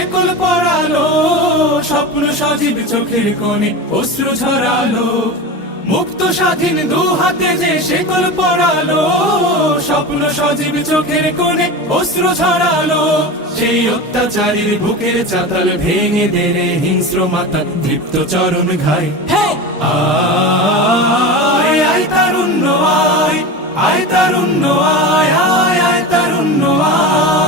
শেকল পরালো, স্বপ্ন সজীব চোখের কোণে অশ্রু ঝরালো। মুক্ত স্বাধীন দু হাতে যে শেকল পরালো, স্বপ্ন সজীব চোখের কোণে অশ্রু ঝরালো। সেই অত্যাচারীর বুকের চাতাল ভেঙে দেরে হিংস্র মাতা তৃপ্ত চরণ ঘাই। আয় আয় তারুণ্য আয়, আয় তারুণ্য আয়, আয় আয় তারুণ্য আয়।